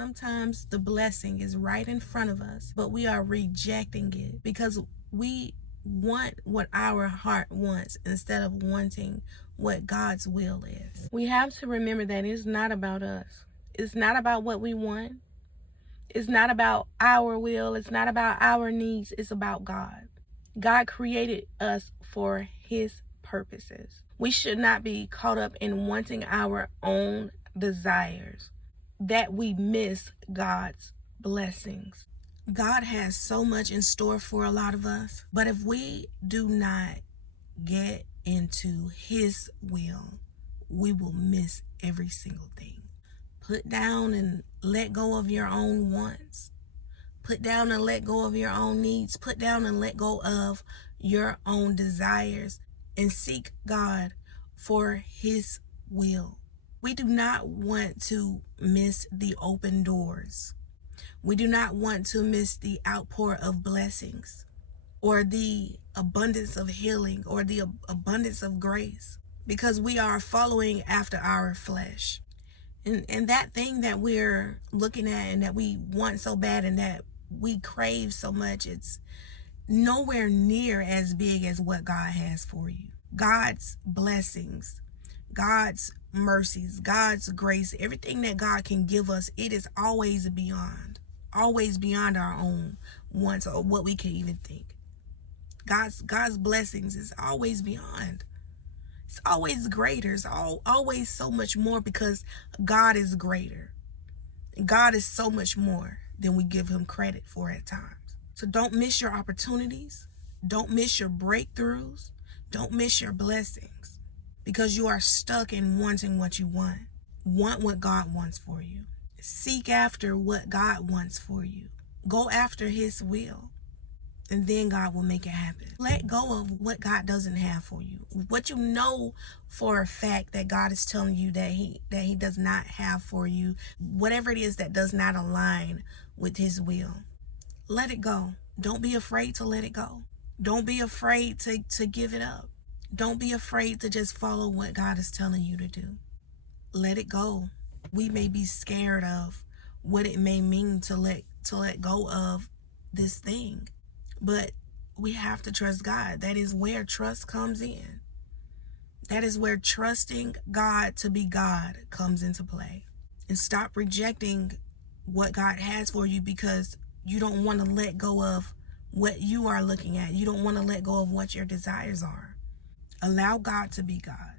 Sometimes the blessing is right in front of us, but we are rejecting it because we want what our heart wants instead of wanting what God's will is. We have to remember that it's not about us. It's not about what we want. It's not about our will. It's not about our needs. It's about God. God created us for His purposes. We should not be caught up in wanting our own desires that we miss God's blessings. God has so much in store for a lot of us, but if we do not get into His will, we will miss every single thing. Put down and let go of your own wants. Put down and let go of your own needs. Put down and let go of your own desires and seek God for His will. We do not want to miss the open doors. We do not want to miss the outpour of blessings or the abundance of healing or the abundance of grace because we are following after our flesh. And that thing that we're looking at and that we want so bad and that we crave so much, it's nowhere near as big as what God has for you. God's blessings, God's mercies, God's grace, everything that God can give us, it is always beyond our own wants or what we can even think. God's blessings is always beyond. It's always greater. It's always so much more because God is greater. God is so much more than we give Him credit for at times. So don't miss your opportunities. Don't miss your breakthroughs. Don't miss your blessings because you are stuck in wanting what you want. Want what God wants for you. Seek after what God wants for you. Go after His will. And then God will make it happen. Let go of what God doesn't have for you. What you know for a fact that God is telling you that he does not have for you. Whatever it is that does not align with His will. Let it go. Don't be afraid to let it go. Don't be afraid to give it up. Don't be afraid to just follow what God is telling you to do. Let it go. We may be scared of what it may mean to let go of this thing. But we have to trust God. That is where trust comes in. That is where trusting God to be God comes into play. And stop rejecting what God has for you because you don't want to let go of what you are looking at. You don't want to let go of what your desires are. Allow God to be God.